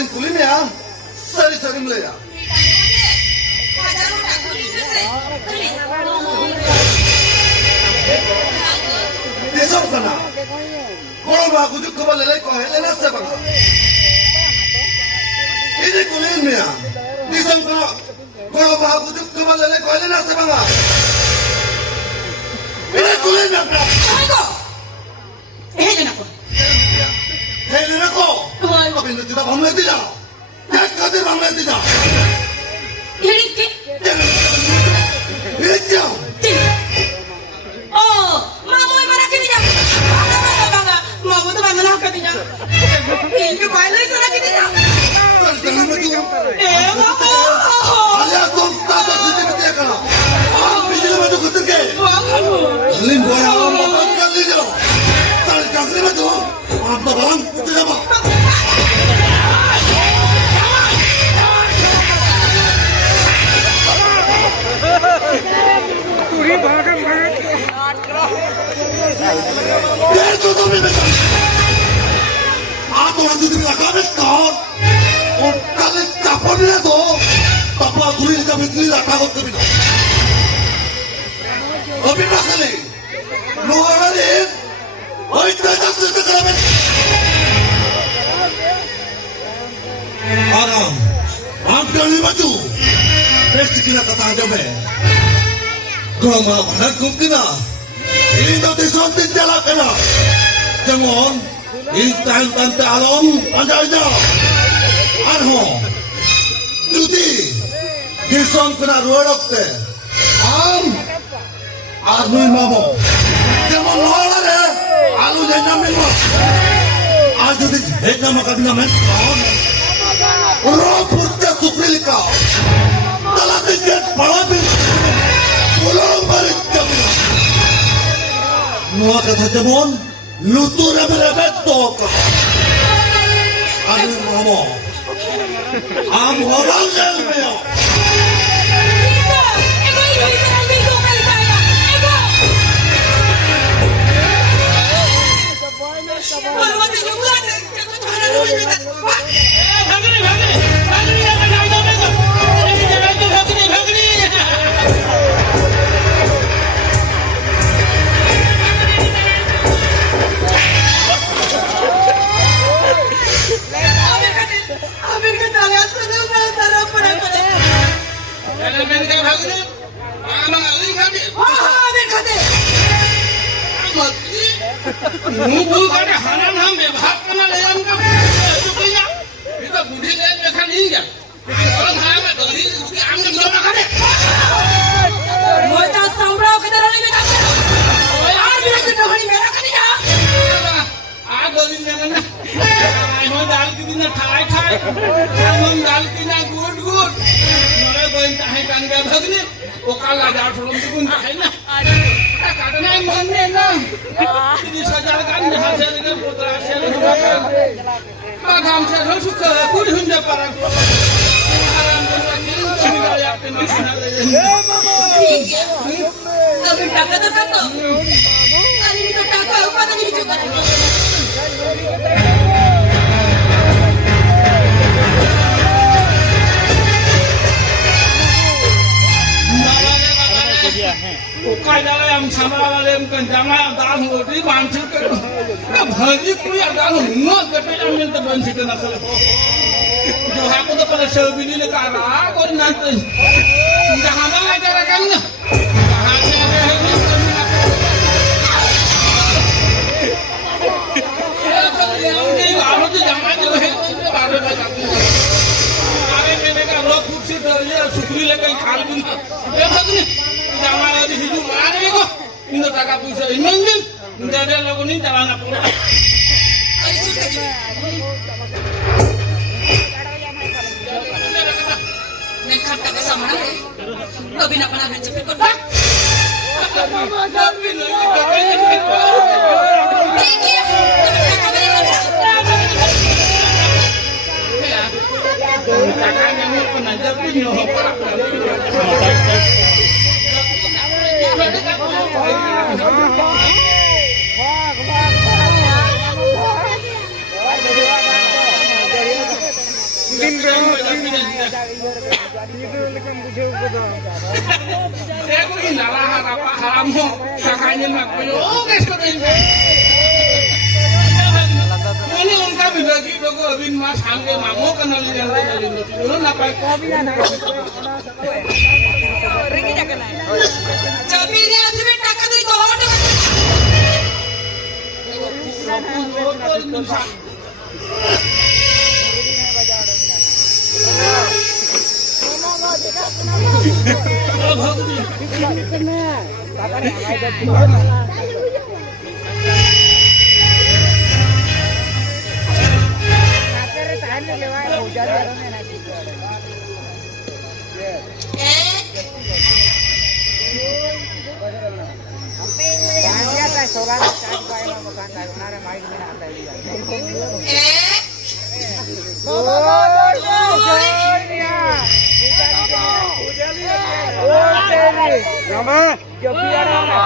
Kain kulit ya, sari melaya. Desok kana, kalau bagu tu kebal lelai kau helena sebang. Ini kulit ya, desok kana, kalau bagu tu kebal lelai kau helena sebang. Ini kulit ya, Aiko, helena ko. helena kau. Tapi itu tidak bangla tidak, jangan kau tidak bangla tidak. Helike. Itu. Oh, mamu mana kini ya? Bangga, mamu tu bangga nak kini ya? Ini bailai sana kini ya? Jangan maju. Mamu. Alias kau tak berjudi betul kana. Bijil maju kuter ke. Mamu. Lim boya makan kali je. Tal kali maju. Apa barang itu apa? पूरी भागम भाग ये तो तुम्हें बता आप वहाँ दूध मिला काबिज कौन और काले चापड़ मिला तो पापा गुरी का बिजली रखा हो कभी ना अभी ना चले लोहारा ने वो इतना जाते से करा में आराम आप कहीं मत हो बेस्ट किला कथा जब है Kau malah hukum kena. Ini tu disontin jalan kena. Jangan intan tante alam panjangnya. Arho, jadi dison kena ruang te. Arnui mamo. Jangan lola deh. Alu jangan memo. Aja di jangan makan dengan kau. Orang putih sukrilika. Dalam tiket palabis. Pulang balik jamnya. Nuah kata jamon, lutur rebet tok. Anu mamo, am orang jelmeo. Mubul kada hanan ham bebhag kana leyan ka chukiya ita budi le mekha ninja orang hama dori uki amne mera kade Mocha sambrao ke darah ni betul. Aar bila tu dohani mera kani ya? आ गोली में ना हम दाल की दिन खाए खाए हम दाल की ना गुड गुड मेरे गोइन ताहे कांगे भगने ओ काला दाल छोड़म दुगुन खाए ना काटना मन ने ना तीन सजार कान में हाथ से लेकर पोतरा से लेकर काम से हम सुख कुछ हुंजे पर आराम से सुनिया या पे ना सुना ले ठीक है. Tapi taka tu kata. Kali ni tu taka apa tadi juga. Ukai dalam yang sama dalam kenjangan dalam roti mancing ke, bagi kuya dalam ngot ke yang minta banci ke nak. Jo aku tu pada sebini le kara, kau nanti jangan malah jarakannya. Aku tu jangan je lah, baru dah. Kami mereka loh kursi terje, sukri le kau khal pun. Begini. Jangan lagi hidup mana ni kau? Ini tak apa bisa ini mungkin. Tidak ada lagu ni jalan apa? Nekat tak sama lagi. Kau bina pernah menjepit kau. Tapi ni kakaknya kita. Tinggi. Tapi kakaknya mana? Kakaknya ni pernah jepit ni apa? nalah harap haram mo sakanya magpuyo guys ko din ini unta bibagi dogo abin mas hangge mango kenal lian lian dulu napa जमीन आसमी टाका तुई तो होट Nama? Jom biar nama.